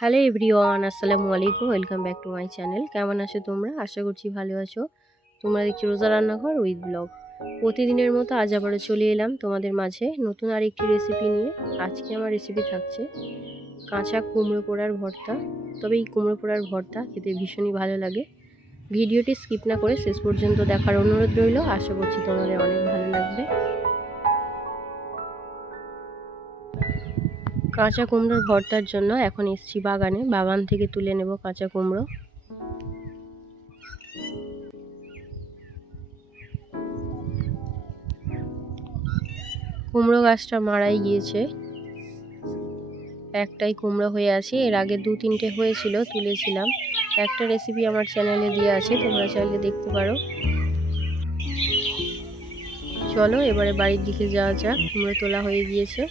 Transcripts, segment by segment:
Hello everyone, আসসালামু আলাইকুম। Welcome back to my channel. কেমন আছো তোমরা? আশা করছি ভালো আছো। তোমরা দেখছো রোজা রান্নাঘর উইথ ব্লগ। প্রতিদিনের মতো আজ আবারও চলে এলাম তোমাদের মাঝে নতুন আরেকটি রেসিপি নিয়ে। আজকে আমার রেসিপি থাকছে কাঁচা কুমড়ো পোড়ার ভর্তা। তবে এই কুমড়ো পোড়ার ভর্তা খেতে ভীষণই ভালো লাগে। ভিডিওটি স্কিপ না করে শেষ পর্যন্ত দেখার অনুরোধ রইল। আশা করছি তোমাদের অনেক ভালো লাগবে। কাঁচা কুমড়োর ভর্তার জন্য এখন এসছি বাগানে। বাগান থেকে তুলে নেব কাঁচা কুমড়ো। কুমড়ো গাছটা মারাই গিয়েছে, একটাই কুমড়ো হয়ে আছে। এর আগে 2-3টে হয়েছিল, তুলেছিলাম। একটা রেসিপি আমার চ্যানেলে দেওয়া আছে, তোমরা চাইলে দেখতে পারো। চলো এবারে বাড়ির দিকে যাওয়া যাক। কুমড়ো তোলা হয়ে গিয়েছে।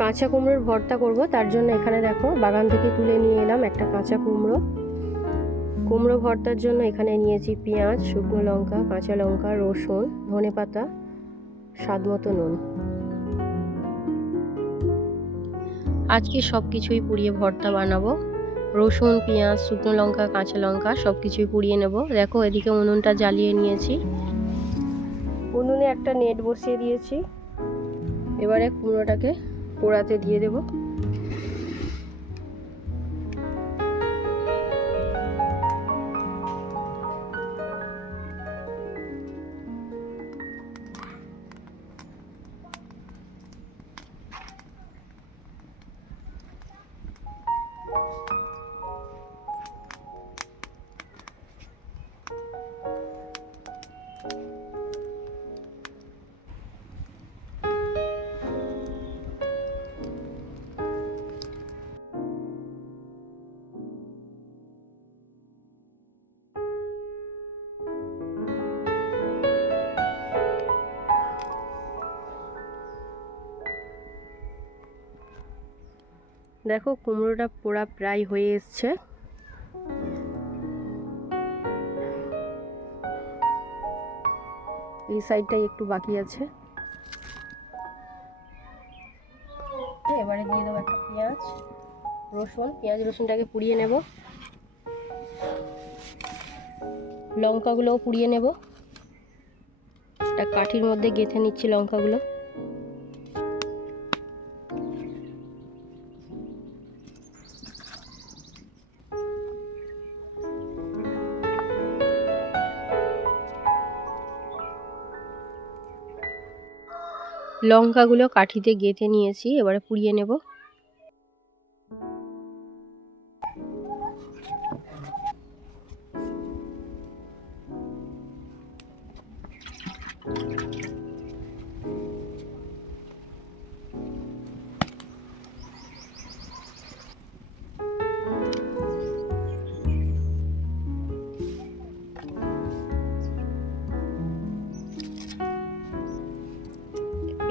কাঁচা কুমড়োর ভর্তা করব, তার জন্য এখানে দেখো বাগান থেকে তুলে নিয়ে এলাম একটা কাঁচা কুমড়ো। কুমড়ো ভর্তার জন্য এখানে নিয়েছি পেঁয়াজ, শুকনো লঙ্কা, কাঁচা লঙ্কা, রসুন, ধনেপাতা, স্বাদ মতো নুন। আজকে সব কিছুই পুড়িয়ে ভর্তা বানাবো। রসুন, পেঁয়াজ, শুকনো লঙ্কা, কাঁচা লঙ্কা সব কিছুই পুড়িয়ে নেব। দেখো এদিকে উনুনটা জ্বালিয়ে নিয়েছি। উনুনে একটা নেট বসিয়ে দিয়েছি। এবারে কুমড়োটাকে পোড়াতে দিয়ে দেব। দেখো কুমড়োটা পোড়া প্রায় হয়ে এসছে। এই সাইডটাই একটু বাকি আছে। এবারে দিয়ে দেবো একটা পেঁয়াজ, রসুন। পেঁয়াজ রসুনটাকে পুড়িয়ে নেব। লঙ্কাগুলোও পুড়িয়ে নেব। একটা কাঠির মধ্যে গেঁথে নিচ্ছি লঙ্কাগুলো। লঙ্কাগুলো কাঠিতে গেঁথে নিয়েছি, এবারে পুড়িয়ে নেব।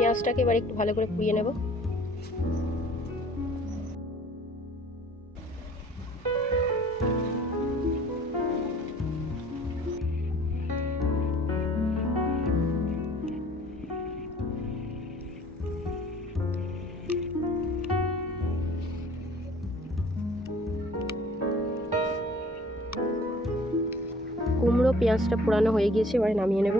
পেঁয়াজটাকে এবার একটু ভালো করে পুড়িয়ে নেব। কুমড়ো পেঁয়াজটা পোড়ানো হয়ে গিয়েছে, এবারে নামিয়ে নেব।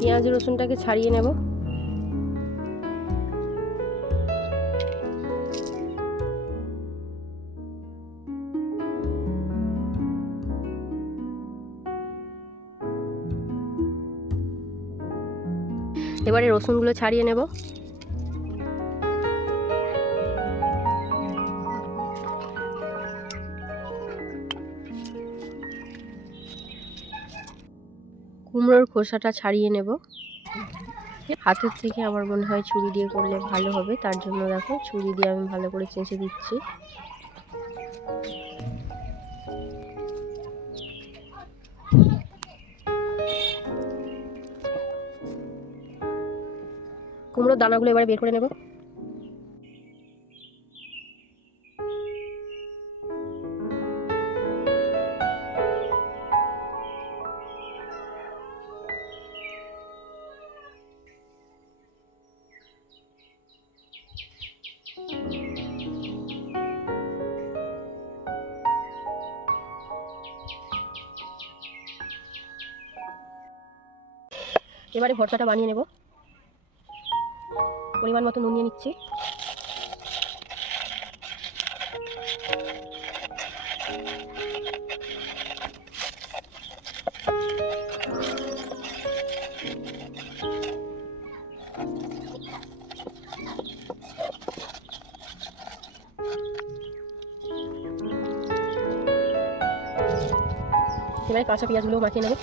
পেঁয়াজ রসুনটাকে ছাড়িয়ে নেব। এবারে রসুনগুলো ছাড়িয়ে নেব। কুমড়োর খোসাটা ছাড়িয়ে নেব। হাতের থেকে আমার মনে হয় ছুরি দিয়ে করলে ভালো হবে, তার জন্য দেখো ছুরি দিয়ে আমি ভালো করে চেঁচে দিচ্ছি। কুমড়োর দানাগুলো এবারে বের করে নেব। এবারে ভর্তাটা বানিয়ে নেব। পরিমাণ মতো নুন নিয়ে নিচ্ছি। এবারে কাঁচা পেঁয়াজগুলো মাখিয়ে নেব।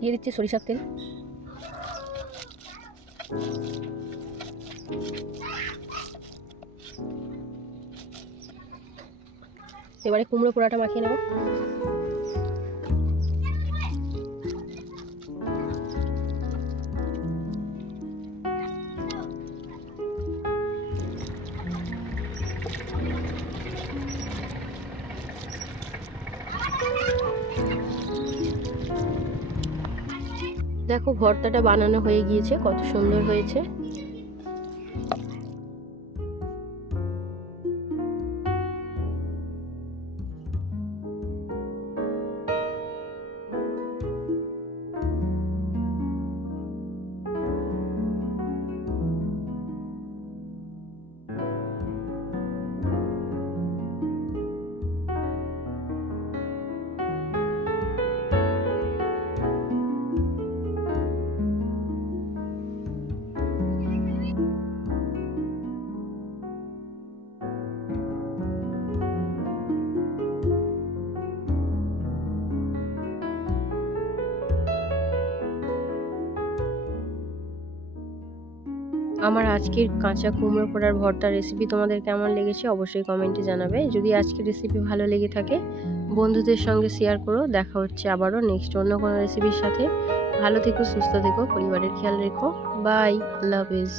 দিয়ে দিচ্ছি সরিষার তেল। এবারে কুমড়ো পোড়াটা মাখিয়ে নেব। দেখো ভর্তাটা বানানো হয়ে গিয়েছে, কত সুন্দর হয়েছে। আমার আজকের কাঁচা কুমড়ো পোড়ার ভর্তা রেসিপি তোমাদের কেমন লেগেছে অবশ্যই কমেন্টে জানাবে। যদি আজকের রেসিপি ভালো লেগে থাকে বন্ধুদের সঙ্গে শেয়ার করো। দেখা হচ্ছে আবারও নেক্সট অন্য কোনো রেসিপির সাথে। ভালো থেকো, সুস্থ থেকো, পরিবারের খেয়াল রেখো। বাই, আল্লাহ হাফেজ।